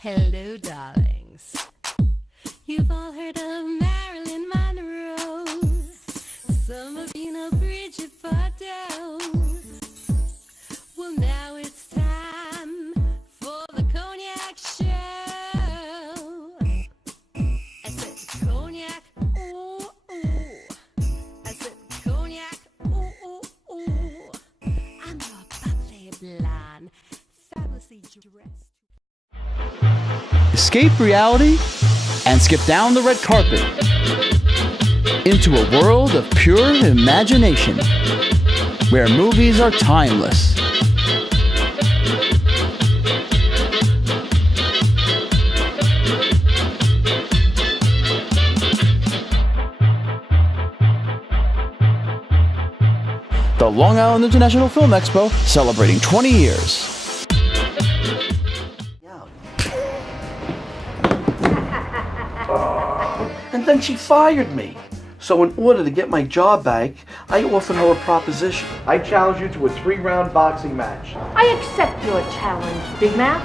Hello, darlings. You've all heard of Marilyn Monroe. Some of you know Bridget Bardot. Well, now it's time for the Cognac Show. I said cognac, ooh, ooh. I said cognac, ooh, ooh, ooh. I'm your bubbly blonde, fabulously dressed. Escape reality and skip down the red carpet into a world of pure imagination where movies are timeless. The Long Island International Film Expo celebrating 20 years. And then she fired me. So in order to get my job back, I offered her a proposition. I challenge you to a 3-round boxing match. I accept your challenge, Big Mouth.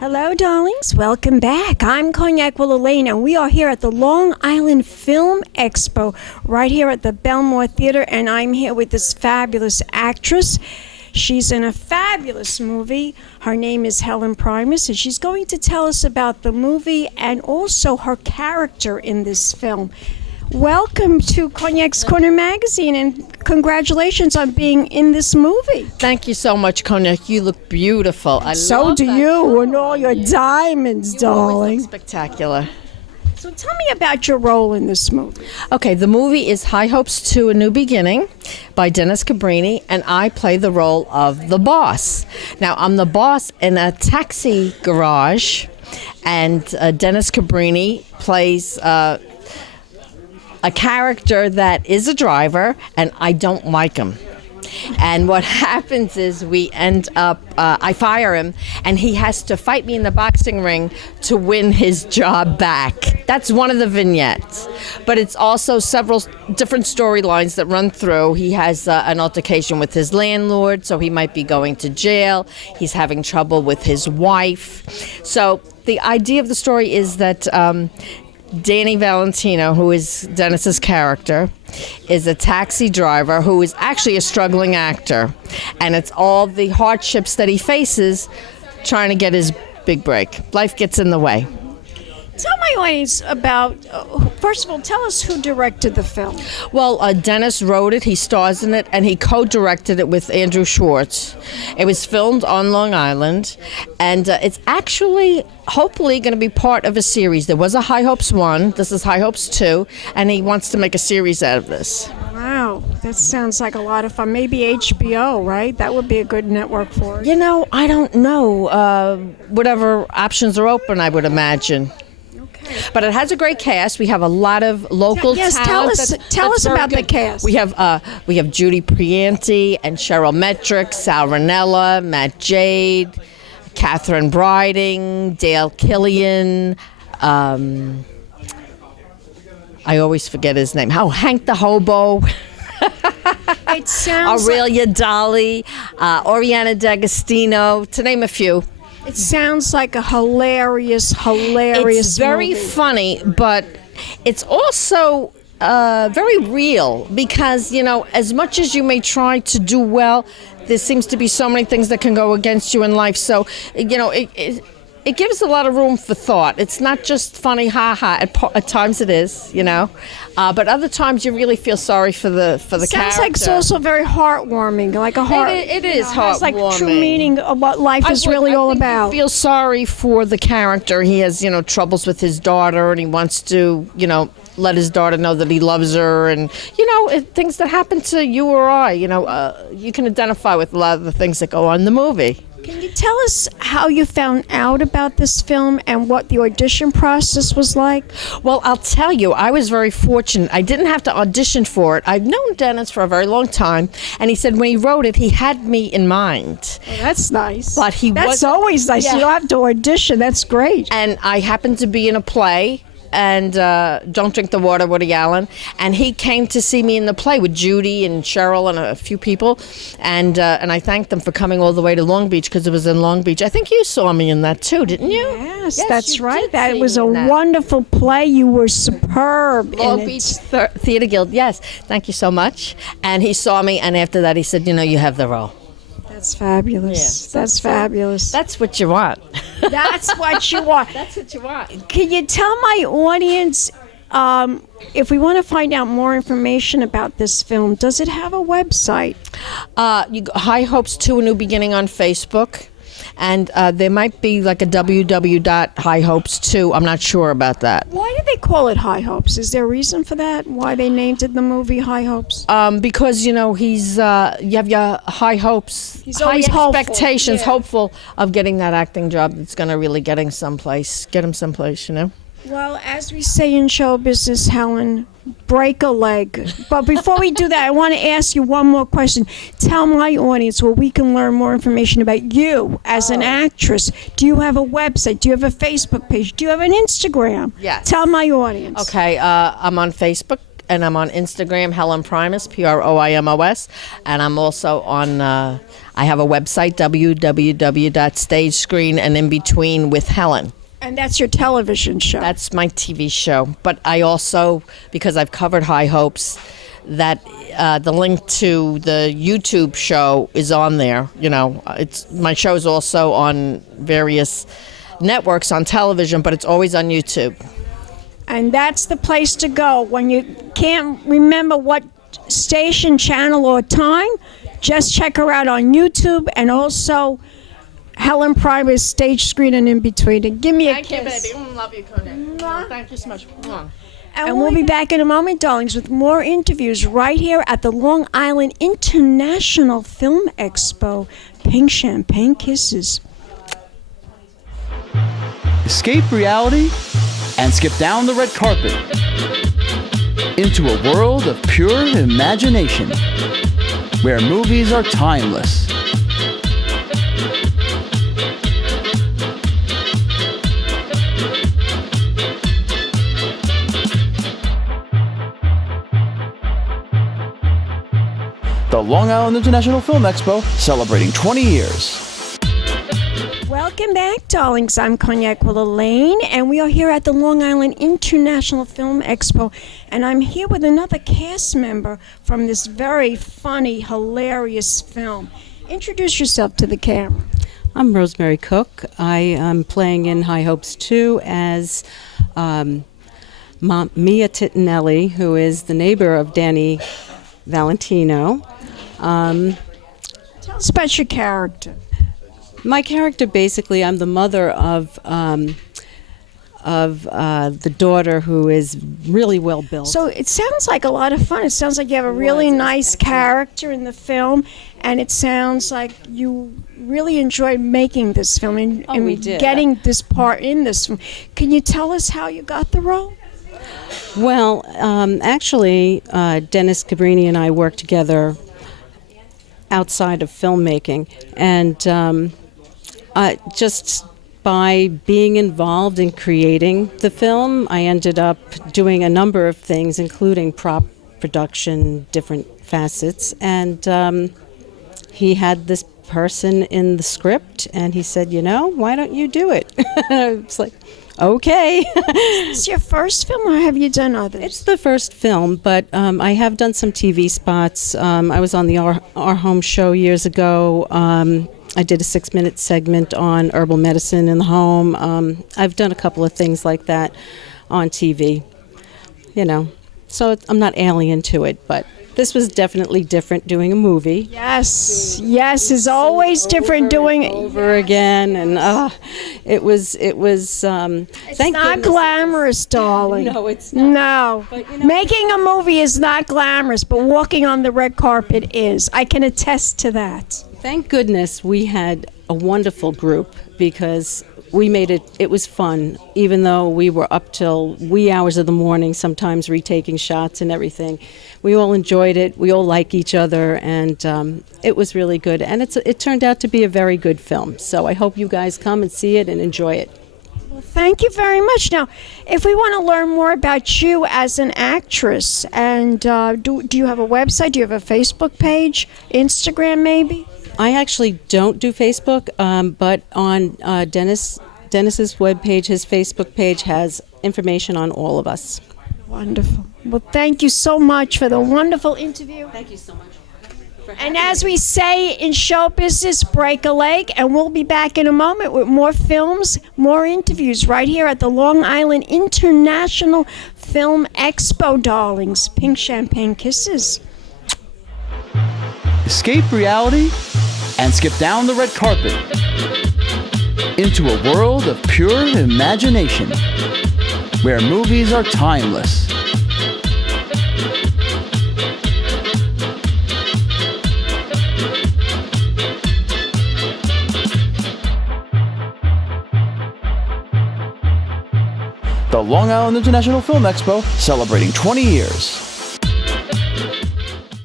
Hello, darlings. Welcome back. I'm Cognac Wellerlane, and we are here at the Long Island Film Expo, right here at the Belmore Theater, and I'm here with this fabulous actress. She's in a fabulous movie. Her name is Helen Proimos, and she's going to tell us about the movie and also her character in this film. Welcome to Cognac's Corner Magazine, and congratulations on being in this movie. Thank you so much, Cognac. You look beautiful. So do you, and all your diamonds, darling. Spectacular. So tell me about your role in this movie. Okay, the movie is High Hopes to a New Beginning by Dennis Cabrini, and I play the role of the boss. Now, I'm the boss in a taxi garage, and Dennis Cabrini plays a character that is a driver, and I don't like him. And what happens is we end up, I fire him, and he has to fight me in the boxing ring to win his job back. That's one of the vignettes. But it's also several different storylines that run through. He has an altercation with his landlord, so he might be going to jail. He's having trouble with his wife. So the idea of the story is that Danny Valentino, who is Dennis's character, is a taxi driver who is actually a struggling actor. And it's all the hardships that he faces trying to get his big break. Life gets in the way. Tell my audience about, first of all, tell us who directed the film. Well, Dennis wrote it, he stars in it, and he co-directed it with Andrew Schwartz. It was filmed on Long Island, and it's actually, hopefully, going to be part of a series. There was a High Hopes 1, this is High Hopes 2, and he wants to make a series out of this. Wow, that sounds like a lot of fun. Maybe HBO, right? That would be a good network for it. You know, I don't know. Whatever options are open, I would imagine. But it has a great cast. We have a lot of local talent. Tell us about the cast. We have Judy Prianti and Cheryl Metrick, Sal Ranella, Matt Jade, Catherine Briding, Dale Killian. I always forget his name. Hank the Hobo. It sounds Aurelia Dolly, Oriana D'Agostino, to name a few. It sounds like a hilarious It's very movie. funny, but it's also very real because, you know, as much as you may try to do well, there seems to be so many things that can go against you in life. So, you know, it gives a lot of room for thought. It's not just funny, ha-ha. At times it is, you know. But other times you really feel sorry for the character. Sounds like it's also very heartwarming, like a heart. It is heartwarming. It's like true meaning of what life is really all about. I feel sorry for the character. He has, you know, troubles with his daughter, and he wants to, you know, let his daughter know that he loves her, and you know, things that happen to you or I. You know, you can identify with a lot of the things that go on in the movie. Can you tell us how you found out about this film and what the audition process was like? Well, I'll tell you, I was very fortunate. I didn't have to audition for it. I've known Dennis for a very long time, and he said when he wrote it, he had me in mind. Well, that's nice. But that's always nice. Yeah. You don't have to audition. That's great. And I happened to be in a play, and Don't Drink the Water, Woody Allen, and he came to see me in the play with Judy and Cheryl and a few people, and I thanked them for coming all the way to Long Beach because it was in Long Beach. I think you saw me in that too, didn't you? Yes, that's you right. did That see was me a in that. wonderful play. You were superb Long in Beach it. Theater Guild, yes. Thank you so much. And he saw me, and after that he said, you have the role. That's fabulous. Yes. That's fabulous. That's what you want. That's what you want. That's what you want. Can you tell my audience, if we want to find out more information about this film, does it have a website? High Hopes 2, A New Beginning on Facebook. And there might be like a www.highhopes2. I'm not sure about that. Why do they call it High Hopes? Is there a reason for that? Why they named it the movie High Hopes? Because, he's, you have your high hopes, He's high always hopeful, expectations, yeah. hopeful of getting that acting job that's going to really get him someplace. Well, as we say in show business, Helen, break a leg. But before we do that, I want to ask you one more question. Tell my audience where we can learn more information about you as an actress. Do you have a website? Do you have a Facebook page? Do you have an Instagram? Yes. Tell my audience. Okay, I'm on Facebook and I'm on Instagram, Helen Proimos, Proimos, and I'm also on, I have a website, www.stagescreenandinbetween with Helen. And that's your television show. That's my TV show. But I also, because I've covered High Hopes, that the link to the YouTube show is on there. It's my show's also on various networks on television, but it's always on YouTube. And that's the place to go. When you can't remember what station, channel, or time, just check her out on YouTube, and also Helen Proimos, Stage Screen and In Between. And give me a kiss. Love you, Cognac. Thank you so much. And we'll be back in a moment, darlings, with more interviews right here at the Long Island International Film Expo. Pink champagne kisses. Escape reality and skip down the red carpet into a world of pure imagination where movies are timeless. The Long Island International Film Expo, celebrating 20 years. Welcome back, darlings. I'm Cognac Wellerlane, and we are here at the Long Island International Film Expo, and I'm here with another cast member from this very funny, hilarious film. Introduce yourself to the camera. I'm Rosemary Cook. I am playing in High Hopes 2 as Mia Titinelli, who is the neighbor of Danny Valentino. Tell us about your character. My character, basically, I'm the mother of the daughter who is really well built. So it sounds like a lot of fun. It sounds like you have a really nice character in the film, and it sounds like you really enjoyed making this film and, we did. Getting this part in this film. Can you tell us how you got the role? Well, actually, Dennis Cabrini and I worked together outside of filmmaking, and just by being involved in creating the film, I ended up doing a number of things, including prop production, different facets, and he had this person in the script, and he said, why don't you do it? It's like, okay. Is this your first film, or have you done others? It's the first film, but I have done some TV spots. I was on the Our Home show years ago. I did a 6-minute segment on herbal medicine in the home. I've done a couple of things like that on TV, So I'm not alien to it, but this was definitely different doing a movie. Yes, is always different doing it over again, and it was. It's not glamorous, darling. No, it's not. No, but, making a movie is not glamorous, but walking on the red carpet is. I can attest to that. Thank goodness we had a wonderful group, because we made it was fun, even though we were up till wee hours of the morning, sometimes retaking shots and everything. We all enjoyed it. We all like each other, and it was really good. And it turned out to be a very good film. So I hope you guys come and see it and enjoy it. Well, thank you very much. Now, if we want to learn more about you as an actress, and do you have a website? Do you have a Facebook page? Instagram, maybe? I actually don't do Facebook, but on Dennis's webpage, his Facebook page has information on all of us. Wonderful. Well, thank you so much for the wonderful interview. Thank you so much. And as we say in show business, break a leg, and we'll be back in a moment with more films, more interviews right here at the Long Island International Film Expo, darlings. Pink champagne kisses. Escape reality and skip down the red carpet into a world of pure imagination where movies are timeless. The Long Island International Film Expo, celebrating 20 years.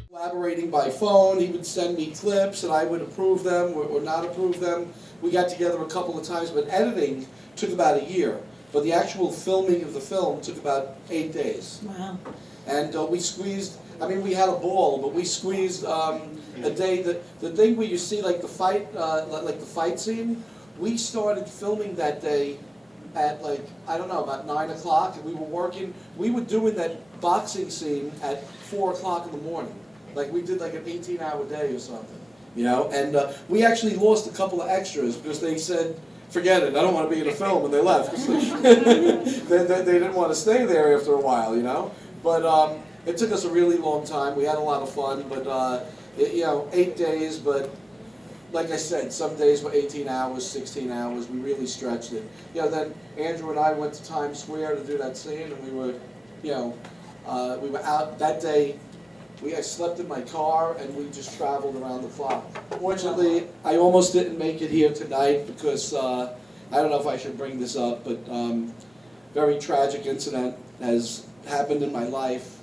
Collaborating by phone, he would send me clips and I would approve them or not approve them. We got together a couple of times, but editing took about a year. But the actual filming of the film took about 8 days. Wow. And we squeezed, I mean, we had a ball, but we squeezed a day. The thing where you see like the fight scene, we started filming that day at like, I don't know, about 9 o'clock, and we were doing that boxing scene at 4 o'clock in the morning. Like we did like an 18-hour day or something, you know? And we actually lost a couple of extras because they said, forget it, I don't want to be in a film, and they left. They didn't want to stay there after a while, you know? But it took us a really long time. We had a lot of fun, but, you know, 8 days, but like I said, some days were 18 hours, 16 hours. We really stretched it. You know, then Andrew and I went to Times Square to do that scene, and we were, you know, we were out that day. I slept in my car, and we just traveled around the clock. Fortunately, I almost didn't make it here tonight because I don't know if I should bring this up, but very tragic incident has happened in my life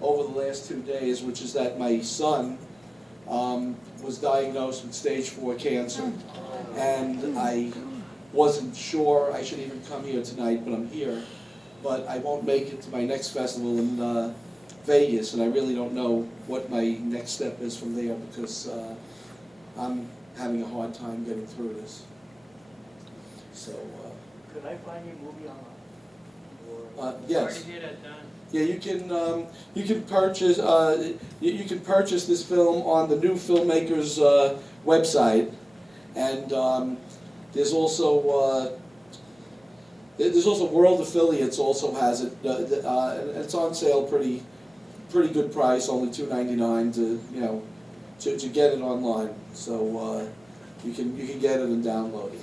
over the last 2 days, which is that my son was diagnosed with stage 4 cancer, and I wasn't sure I should even come here tonight, but I'm here. But I won't make it to my next festival in Vegas, and I really don't know what my next step is from there because I'm having a hard time getting through this. So. Could I find your movie online? Yes. Already get it done. Yeah, you can purchase you can purchase this film on the New Filmmakers website, and there's also World Affiliates also has it. And it's on sale pretty good price, only $2.99 to get it online. So you can get it and download it.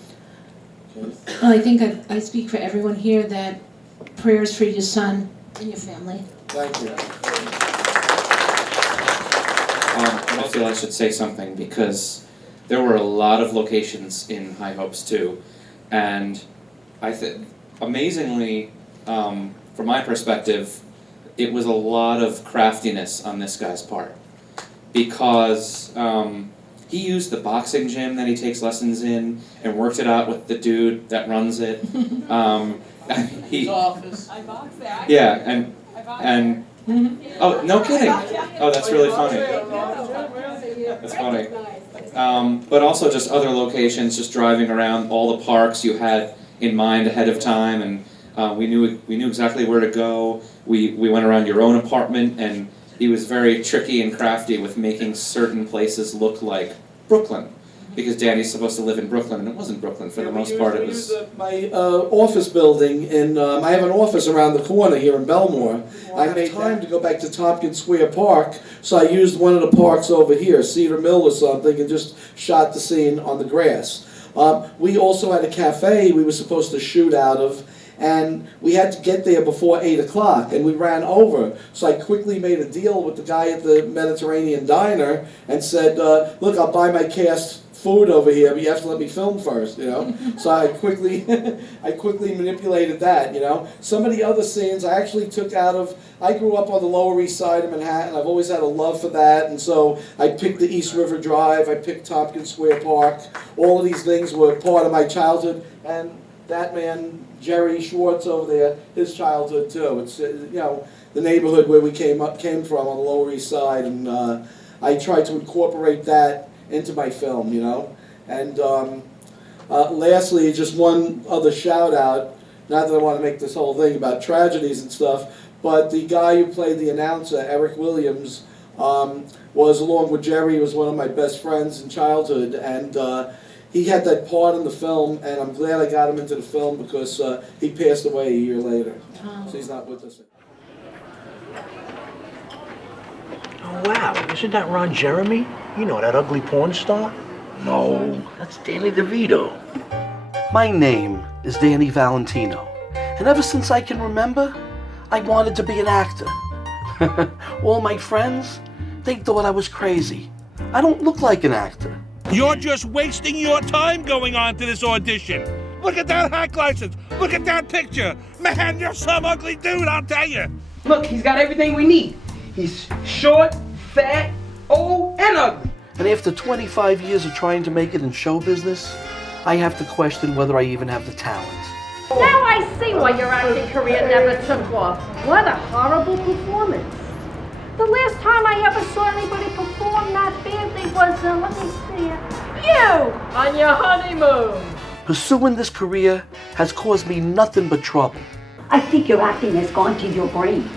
Okay. Well, I think I speak for everyone here that prayers for your son and your family. Thank you. I feel I should say something because there were a lot of locations in High Hopes too, and I think amazingly, from my perspective, it was a lot of craftiness on this guy's part because he used the boxing gym that he takes lessons in and worked it out with the dude that runs it. His office. I box there. Yeah, and oh, no kidding. Oh, that's really funny. That's funny. But also just other locations, just driving around all the parks you had in mind ahead of time, and we knew exactly where to go. We went around your own apartment, and he was very tricky and crafty with making certain places look like Brooklyn. Because Danny's supposed to live in Brooklyn, and it wasn't Brooklyn for the most part. It was my office building, and I have an office around the corner here in Belmore. I made time to go back to Tompkins Square Park, so I used one of the parks over here, Cedar Mill or something, and just shot the scene on the grass. We also had a cafe we were supposed to shoot out of, and we had to get there before 8 o'clock, and we ran over. So I quickly made a deal with the guy at the Mediterranean Diner and said, look, I'll buy my cast food over here, but you have to let me film first, you know. So I quickly manipulated that, you know. Some of the other scenes I actually took out of. I grew up on the Lower East Side of Manhattan. I've always had a love for that, and so I picked the East River Drive. I picked Tompkins Square Park. All of these things were part of my childhood, and that man, Jerry Schwartz over there, his childhood too. It's, you know, the neighborhood where we came from on the Lower East Side, and I tried to incorporate that into my film, you know. And lastly, just one other shout out, not that I want to make this whole thing about tragedies and stuff, but the guy who played the announcer, Eric Williams, was, along with Jerry, was one of my best friends in childhood, and he had that part in the film, and I'm glad I got him into the film because he passed away a year later, so he's not with us anymore. Oh, wow, isn't that Ron Jeremy? You know, that ugly porn star? No, that's Danny DeVito. My name is Danny Valentino, and ever since I can remember, I wanted to be an actor. All my friends, they thought I was crazy. I don't look like an actor. You're just wasting your time going on to this audition. Look at that hack license. Look at that picture. Man, you're some ugly dude, I'll tell you. Look, he's got everything we need. He's short, fat, old, and ugly. And after 25 years of trying to make it in show business, I have to question whether I even have the talent. Now I see why your acting career never took off. What a horrible performance. The last time I ever saw anybody perform that badly was, let me see, you on your honeymoon. Pursuing this career has caused me nothing but trouble. I think your acting has gone to your brain.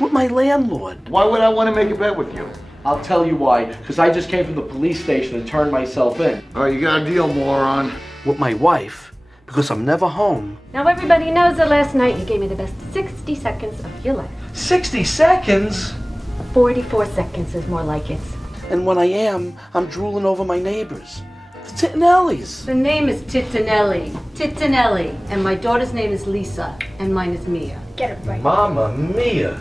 With my landlord. Why would I want to make a bet with you? I'll tell you why, because I just came from the police station and turned myself in. Oh, you got a deal, moron. With my wife, because I'm never home. Now everybody knows that last night you gave me the best 60 seconds of your life. 60 seconds? 44 seconds is more like it. And when I am, I'm drooling over my neighbors. The Titinellis. The name is Titinelli, and my daughter's name is Lisa, and mine is Mia. Get it right. Mamma mia.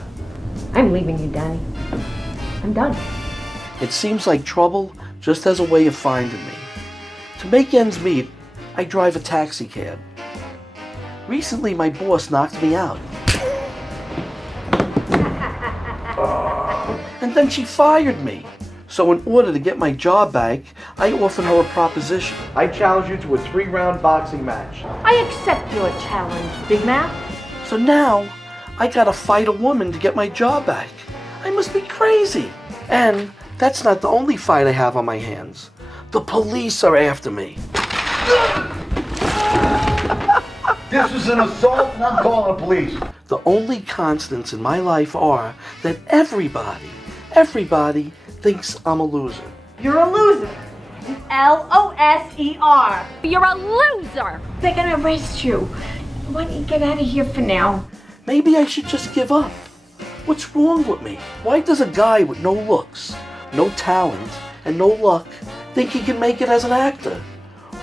I'm leaving you, Danny. I'm done. It seems like trouble just has a way of finding me. To make ends meet, I drive a taxi cab. Recently, my boss knocked me out. And then she fired me. So in order to get my job back, I offered her a proposition. I challenge you to a 3-round boxing match. I accept your challenge, Big Mouth. So now, I gotta fight a woman to get my job back. I must be crazy. And that's not the only fight I have on my hands. The police are after me. This is an assault and I'm calling the police. The only constants in my life are that everybody thinks I'm a loser. You're a loser. L-O-S-E-R. You're a loser. They're gonna arrest you. Why don't you get out of here for now? Maybe I should just give up. What's wrong with me? Why does a guy with no looks, no talent, and no luck think he can make it as an actor?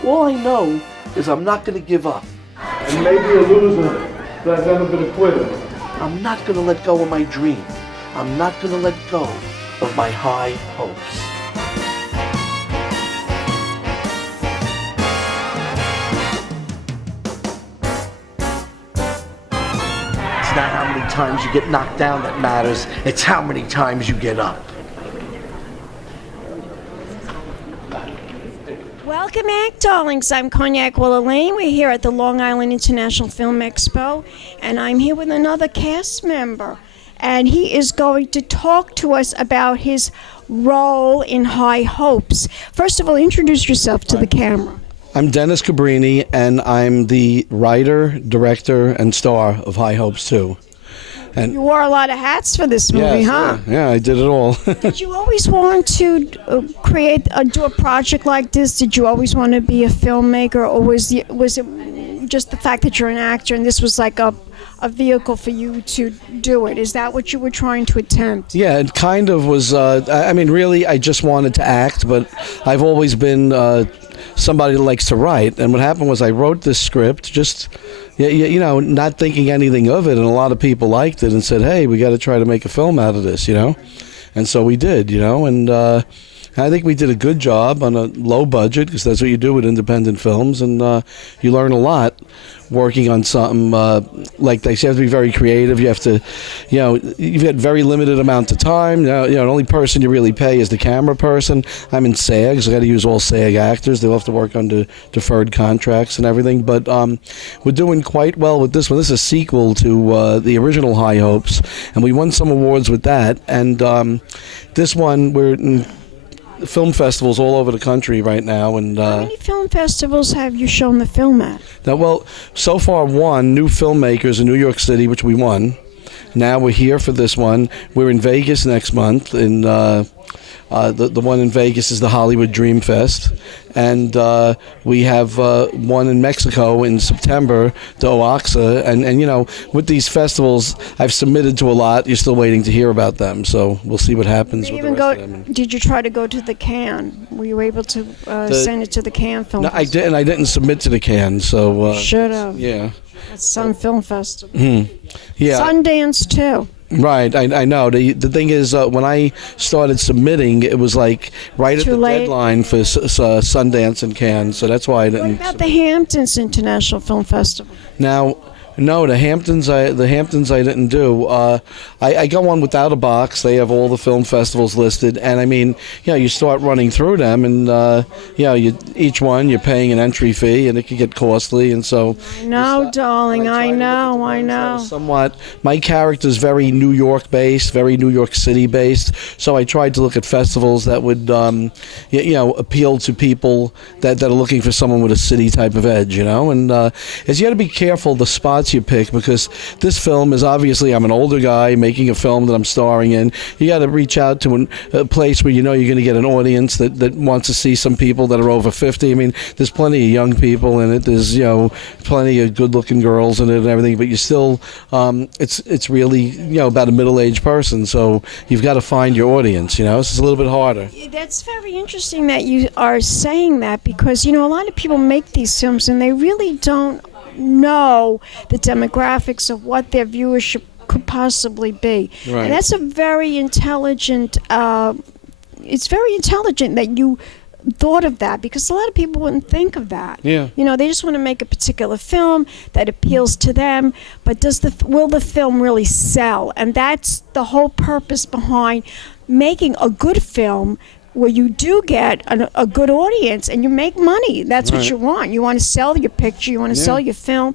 All I know is I'm not gonna give up. And maybe a loser that's never been a quitter. I'm not gonna let go of my dream. I'm not gonna let go of my high hopes. It's not how many times you get knocked down that matters, it's how many times you get up. Welcome back, darlings. I'm Cognac Wellerlane. We're here at the Long Island International Film Expo, and I'm here with another cast member. And he is going to talk to us about his role in High Hopes. First of all, introduce yourself to the camera. I'm Dennis Cabrini, and I'm the writer, director, and star of High Hopes 2. And you wore a lot of hats for this movie, yes, huh? Yeah, I did it all. Did you always want to do a project like this? Did you always want to be a filmmaker, or was it just the fact that you're an actor and this was like a vehicle for you to do it? Is that what you were trying to attempt? Yeah, it kind of was. I mean, really, I just wanted to act, but I've always been somebody that likes to write. And what happened was I wrote this script, just not thinking anything of it, and a lot of people liked it and said, "Hey, we got to try to make a film out of this," And so we did, and I think we did a good job on a low budget, because that's what you do with independent films, and you learn a lot. working on something like this. You have to be very creative. You have to, you've got very limited amount of time. The only person you really pay is the camera person. I'm in SAG, so I got to use all SAG actors. They'll have to work under deferred contracts and everything. But we're doing quite well with this one. This is a sequel to the original High Hopes, and we won some awards with that. And this one, we're in film festivals all over the country right now. And how many film festivals have you shown the film at? Now, well, so far one, New Filmmakers in New York City, which we won. Now we're here for this one. We're in Vegas next month. In the one in Vegas is the Hollywood Dream Fest. And we have one in Mexico in September, the Oaxaca. And with these festivals, I've submitted to a lot. You're still waiting to hear about them. So we'll see what happens with the rest of them. Did you try to go to the Cannes? Were you able to send it to the Cannes Film Festival? I didn't. I didn't submit to the Cannes. So should have. Yeah. That's Sun Film Festival. Yeah. Sundance too. Right, I know. The thing is, when I started submitting, it was like right at the deadline for Sundance and Cannes, so that's why I didn't. What about the Hamptons International Film Festival? Now, no, the Hamptons I didn't do. I go on Without a Box. They have all the film festivals listed, and I mean, you start running through them, and each one you're paying an entry fee, and it can get costly, and so. No, darling, I know. Somewhat, my character's very New York based, very New York City based, so I tried to look at festivals that would, appeal to people that are looking for someone with a city type of edge, and as you got to be careful the spots you pick, because this film is obviously, I'm an older guy making a film that I'm starring in. You got to reach out to a place where you're going to get an audience that wants to see some people that are over 50. I mean, there's plenty of young people in it. There's plenty of good-looking girls in it and everything. But you still, it's really about a middle-aged person. So you've got to find your audience. It's a little bit harder. That's very interesting that you are saying that, because a lot of people make these films and they really don't know the demographics of what their viewership could possibly be. Right. And that's a very intelligent, it's very intelligent that you thought of that, because a lot of people wouldn't think of that. Yeah. They just want to make a particular film that appeals to them, but will the film really sell? And that's the whole purpose behind making a good film, where you do get a good audience and you make money. That's what you want. You want to sell your picture, you want to sell your film.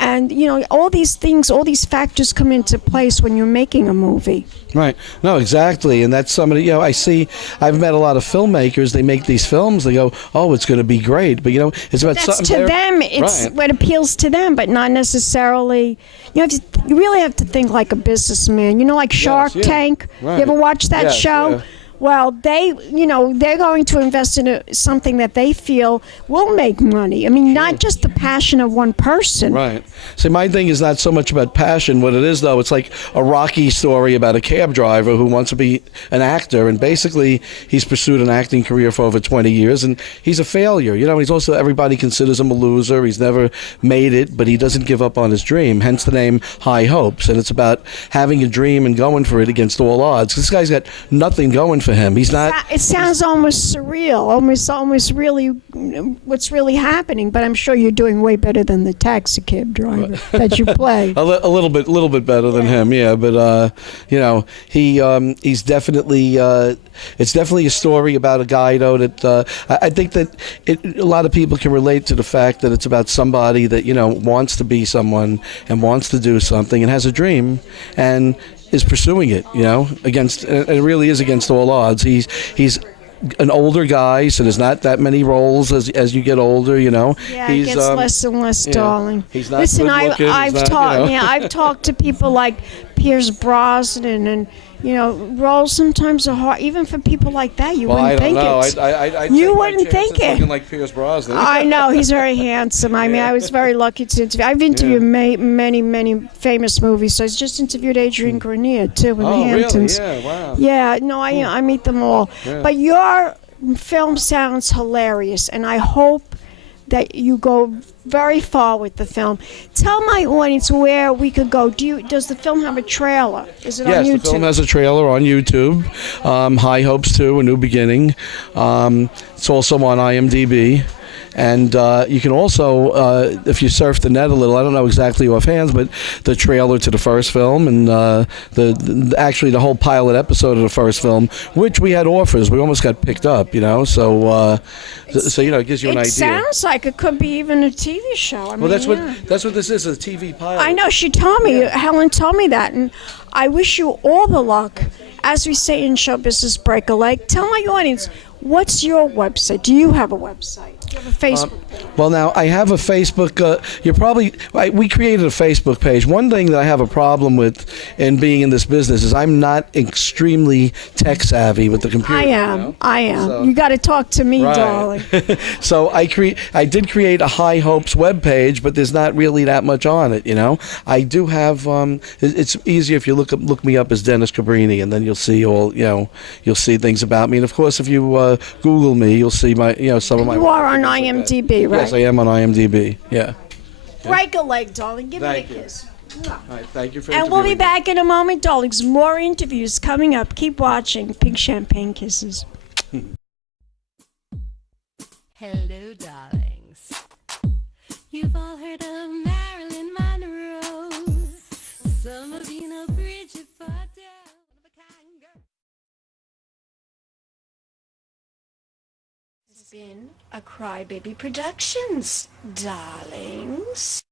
And, all these things, all these factors come into place when you're making a movie. Right. No, exactly. And that's somebody, I've met a lot of filmmakers. They make these films. They go, oh, it's going to be great. But, it's about that's something. To them, it's what appeals to them, but not necessarily. You really have to think like a businessman. Like Shark Tank. Right. You ever watch that show? Yeah. Well, they're going to invest in something that they feel will make money. I mean, not just the passion of one person. Right. See, my thing is not so much about passion. What it is, though, it's like a Rocky story about a cab driver who wants to be an actor, and basically he's pursued an acting career for over 20 years, and he's a failure. He's also, everybody considers him a loser. He's never made it, but he doesn't give up on his dream, hence the name High Hopes. And it's about having a dream and going for it against all odds. This guy's got nothing going for him. He's not. It sounds almost surreal, almost really what's really happening. But I'm sure you're doing way better than the taxi cab driver that you play. A little bit better than him, yeah. But he's definitely. It's definitely a story about a guy, though, that I think that a lot of people can relate to the fact that it's about somebody that wants to be someone and wants to do something and has a dream and is pursuing it, against, and it really is against all odds. He's an older guy, so there's not that many roles as you get older, Yeah, it gets less and less, darling. He's not Listen, good-looking, I've talked to people like Pierce Brosnan, and roles sometimes are hard, even for people like that. You wouldn't think it. You wouldn't think it. Looking like Pierce Brosnan. I know, he's very handsome. I mean, I was very lucky to interview. I've interviewed many famous movies. So I just interviewed Adrian Grenier too in the Hamptons. Really? Yeah, wow. Yeah, no, I meet them all. Yeah. But your film sounds hilarious, and I hope that you go very far with the film. Tell my audience where we could go. Does the film have a trailer? Is it on YouTube? Yes, the film has a trailer on YouTube. High Hopes 2, A New Beginning. It's also on IMDb. And you can also, if you surf the net a little, I don't know exactly offhand, but the trailer to the first film and actually the whole pilot episode of the first film, which we had offers, we almost got picked up, you know. So you know, it gives you an idea. It sounds like it could be even a TV show. Well, that's what this is, a TV pilot. I know. She told me. Helen told me that, and I wish you all the luck. As we say in show business, break a leg. Tell my audience, what's your website? Do you have a website? Do you have a Facebook? Well, now I have a Facebook. We created a Facebook page. One thing that I have a problem with in being in this business is I'm not extremely tech savvy with the computer. I am. You know? I am. So, you got to talk to me, right. darling. So I did create a High Hopes web page, but there's not really that much on it. You know, I do have. It's easier if you look me up as Dennis Cabrini, and then you'll see all. You know, you'll see things about me, and of course, if you Google me, you'll see my. You know, some of my. You are on IMDb, right? Yes, I am on IMDb. Yeah. Break a leg, darling. Give me a kiss. All right, thank you for And we'll be interviewing me. back in a moment, darlings. More interviews coming up. Keep watching. Pink Champagne Kisses. Hello, darlings. You've all heard of Marilyn Monroe. Some of you know Bridget Fordell. It's been a Crybaby Productions, darlings.